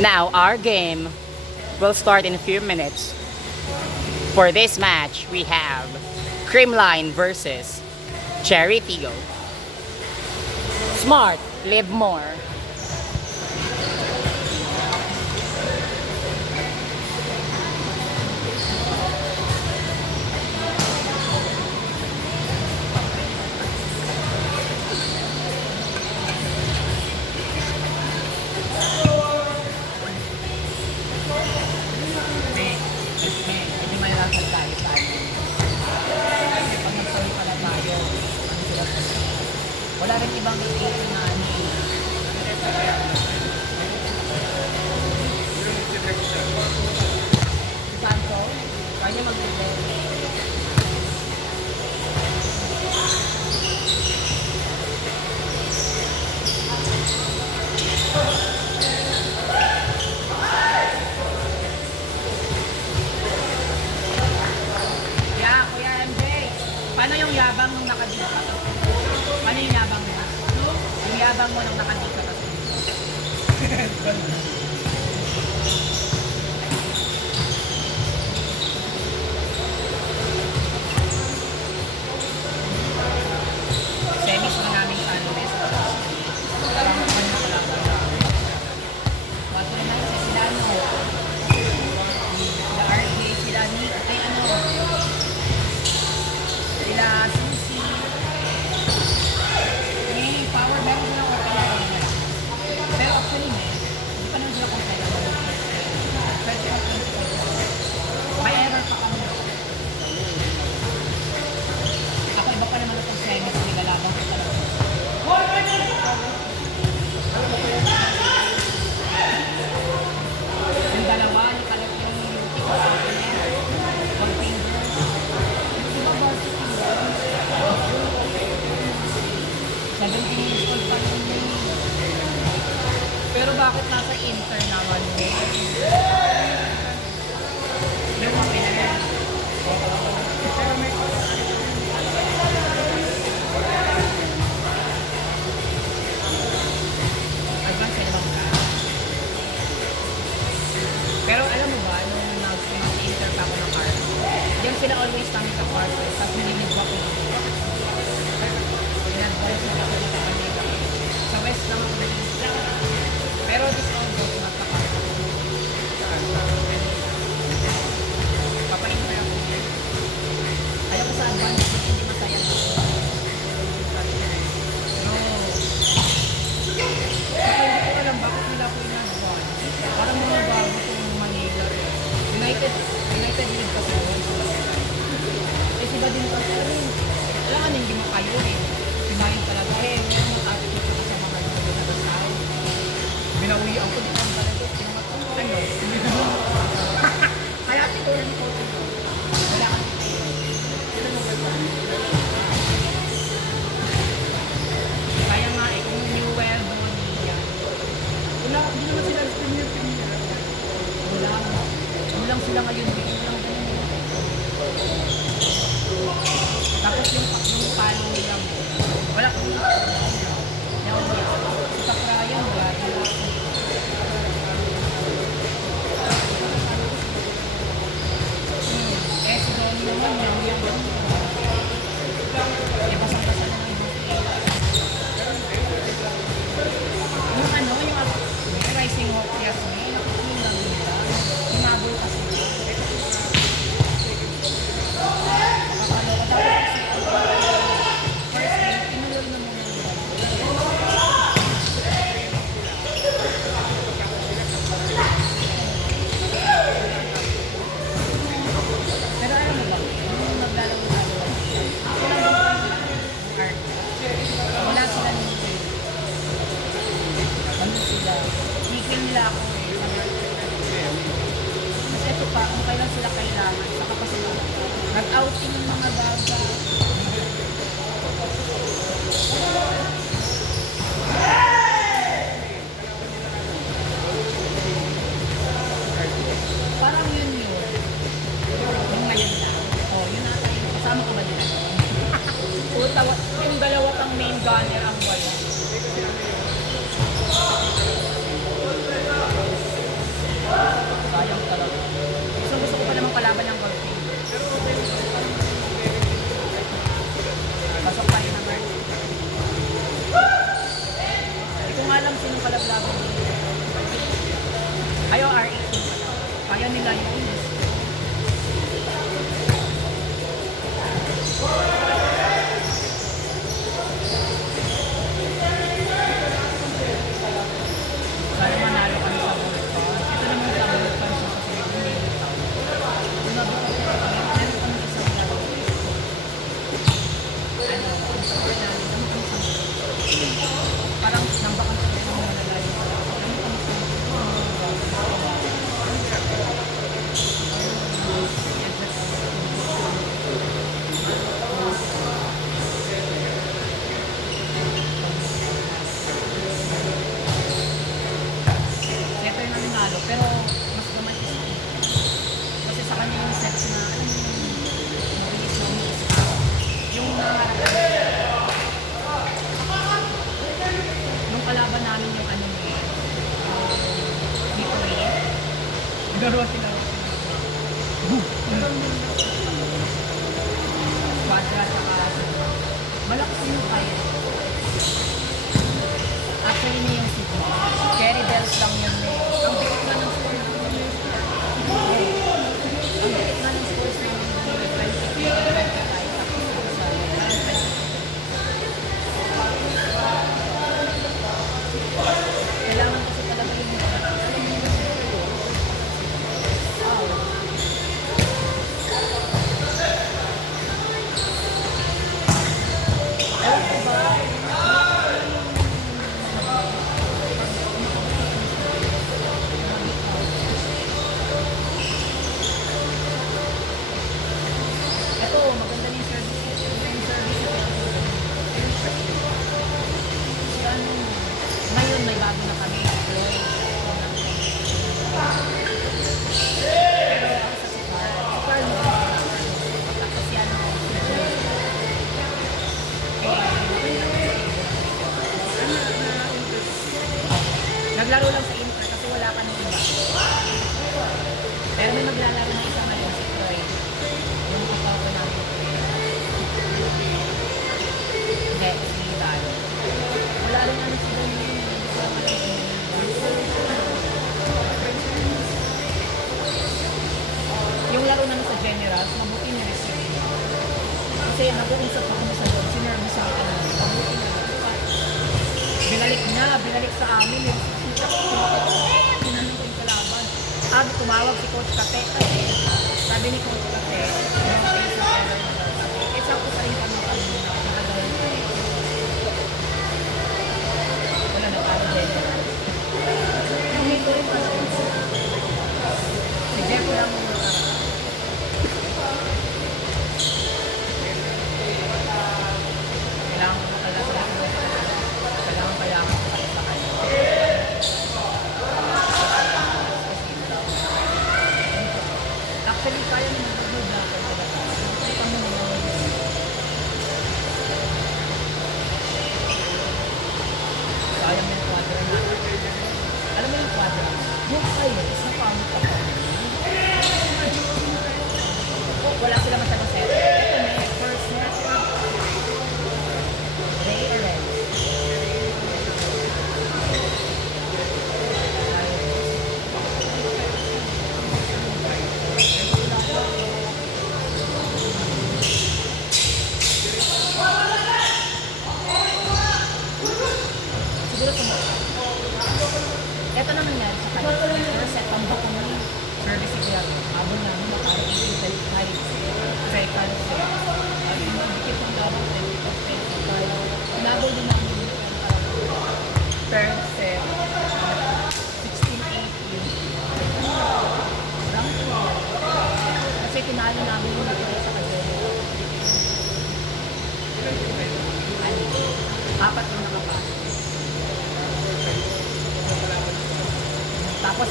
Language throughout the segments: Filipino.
Now, our game will start in a few minutes. For this match, we have Creamline versus Cherry Tigo. Smart, live more. Hindi may lakad tayo sa ano. Kasi pag nagsabi pala tayo, ano sila sa wala rin ibang ito na ano. Si Santo, kanya mag-prepare. Yeah, Kuya MJ, paano yung yabang nung nakadito? Paano yung yabang mo? Yung yabang mo nung nakadito kasi. Semis na namin sa ano, West Coast. Parang ano ko lang. Wato naman si sila ano. Sila RJ, sila ni, ay ano. Sila Susi. May power meron sila ko kaya. Pero actually, hindi pa naman sila kung kaya. May error pa kami. Ako iba pa naman itong semis, nilalabang ko talaga. Yung dalawa, yung kalat yung tiko sa akin. One finger. Yung iba ba sa finger? 17 years old pa yun. Pero bakit nasa Inter naman? Yung mga pinag advance ka naman ka. Pero alam mo ba, nung nag-inter pa ako ng car, yung sila always namin sa car, tapos nilinig ko ako. In-advise na ako dito kami. Sa west lang ako nag-inter. Pero this August, nagpa-car ako. Papa-inter ako. Ayaw ko sa advance, hindi masaya ako. No. Saka hindi ko alam bakit nila ako in-advance. Parang mga bago kong Manila. United League kasi yun. Eh sila din kasi, alam ka hindi mo kayo eh. Pinayin talaga eh. Meron mga attitude ko sa mga nagsasaw. Binawian ko din ang talaga. Ano? Kaya tituloy ko. Wala kang kaya nga eh, kung Newell, Bonilla. Wala, hindi naman sila premier. Wala. Ano lang sila ngayon, bigyan lang ganun. Tapos yung palo nila mo, wala kang si Pakrayan, wala. Eh, si Donnie naman, yung pasang-pasang na yung ano, yung Rising Hope Yasmin, nakukulang nila. Umabol kasi. Kapalo ko dapat kasi first day, tinulog na muna nila. Pero alam mo ba, nung naglalaro-laro ako lang art. Wala sila nito. Ano sila? Hiking nila ako eh. Mas ito pa, kung kailan sila kailangan, saka pa sila nag-outing yung mga baga. Parang yun yun. Yung ngayon lang. Oh, yun ata yun. Kasama ko ba nila? Yung dalawa pang main gunner ang wala. Ayaw R18 pala. Kaya nila yung sana manalo kami sa Vulcan. Ito naman sa Vulcan sa susunod na Sinabi ko po kami, meron kami isang laro. Ano, ang sabi namin, naman kami sa parang nambakan kami ng mga nalayo. Naman kami sa Setter na nanalo, pero mas gamay isa. Kasi sa kanya yung sets na, alam mo yung mabilis na umiis ka. Yung nangarap nung kalaban namin yung ano niya, dito eh. Nagawa sila. Quadra saka malakas yung kaya. Actually na yung city. Cherry bells lang yun eh. Ang dikit nga ng score ng ang dikit nga ng scores ng 2025 tapos sa kailangan kasi talaga yung ito, maganda yung service. Yung service si ano, ngayon may bago na kami. Pero ako sa Sikar mo. Tapos si ano, naglaro lang sa Inter kasi wala ka ng iba. Pero may maglalaro ng isang ngayon si Troy. Yung kapapa namin. Hindi, si Dal. Wala rin ano si Dal yun. Yung laro namin sa Generals, mabuti na receive. Kasi nag-uusap ako sa loob, sinerve sa akin na mabuti na. Binalik sa amin yung tinanong ko yung kalaban. Tumawag si Coach Kate kasi sabi ni Coach Kate, isa ko sa rin kami nakagawin ko. Wala na tayo general. Hindi ko rin pala. Si Jeff lang mo kailangan ko talaga kailangan kaya ako sa kanya. Actually, kaya mo mag-good na ako talaga. Ito mo naman. Kaya mo yung quadra na. Alam mo yung quadra? Yung kayo, isa pa mo pa. Wala sila masyadong set. Ito na yung first set. Ray or red? Siguro tumakot. Ito na nangyari sa kanya. First set, pang bako na service siya. Abon na mo, makari 85 cycle siya. At yung magdikit ng laban, 25. Inabol din namin per set. 16-18. Kasi tinalo namin yung nagkaya sa kajero. Apat yung nakapasok. Tapos,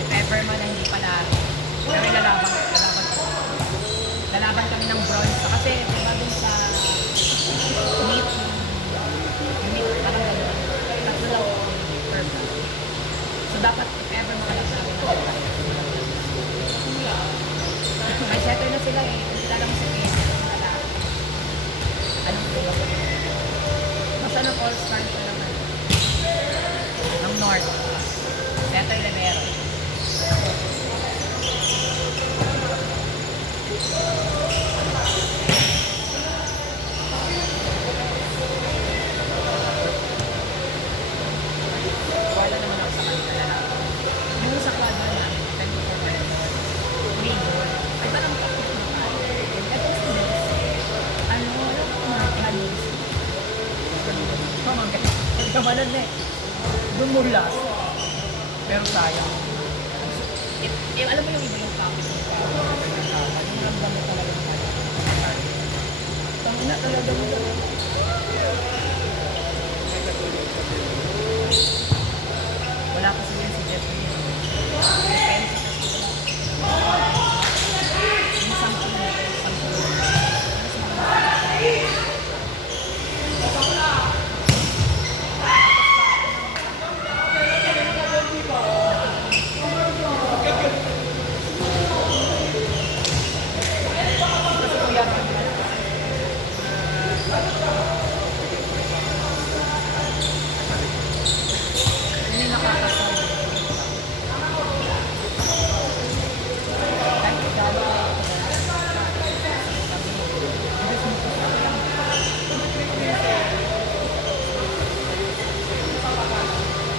if ever man na hindi pala, pero lalaban kami ng bronze. Kasi, diba dun sa meet, parang gano'n. Tatlo lang per bronze. So, dapat if ever makalap namin ng bronze. May setter na sila eh. Kung sila lang sa game, anong play? Basta ng all-star sila naman. Ng North. Setter Libero. Sana na dumulas. Pero sayang. Alam mo yung iba yung topic ng yung ramdam mo talaga ng tangina talaga mo. Wala kasi yan si Jeffrey. Hindi nakakasal.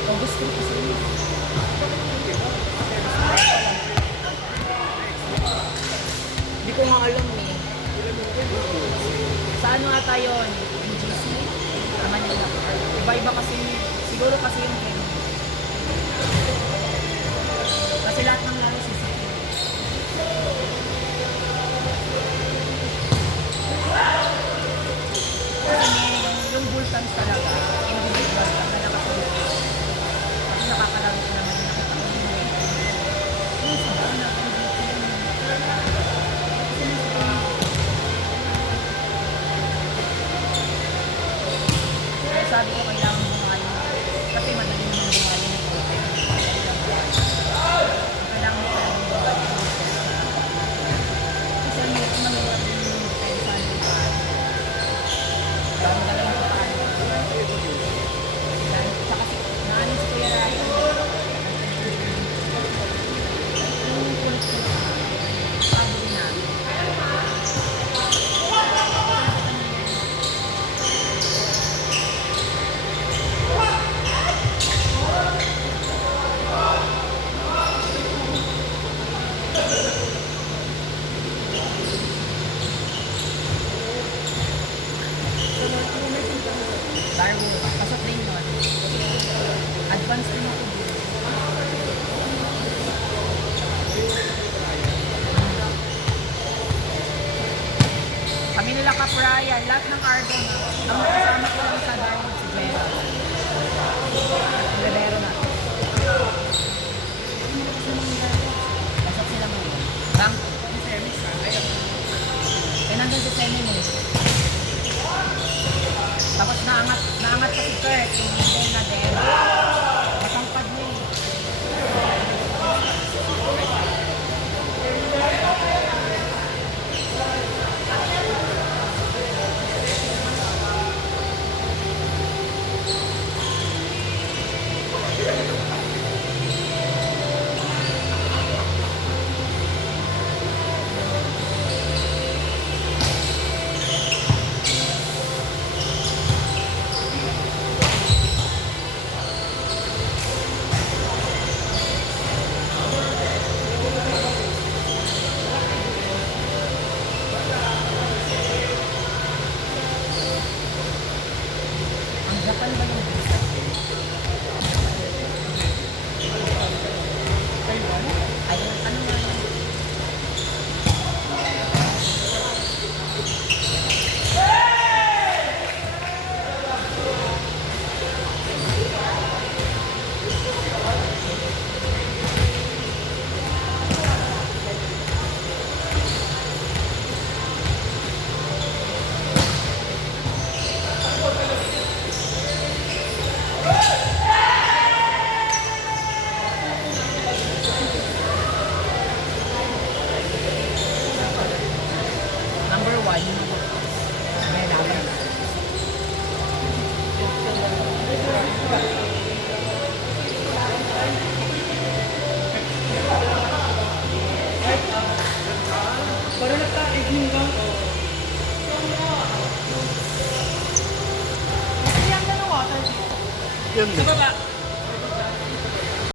August 3 kasi yun. Hindi ko nga alam eh. Saan nga tayo? NGC? Manila. Iba-iba kasi, siguro kasi yung game. Kasi lahat ng laro sisipin. Kasi yung Vulcans talaga, individual lang na nakasunod. Kasi nakakalaro ko naman yung nakita ko yung way. Yung sa na sabi ko kailangan bumali kasi madali naman bumali ng konti. Kailangan mo talagang bumali. Kasi ang hirap naman yung pensan ng paan. Dami talaga yung paan. Tsaka naanin si Kuya Ryan. Yung kulit-kulit. Sabi din namin. Darwo, pasok din yun. Advance din ako dito. Kami nila Kaprayan, lahat ng Argon. Ang kasama ko lang sa Darwo si Vera.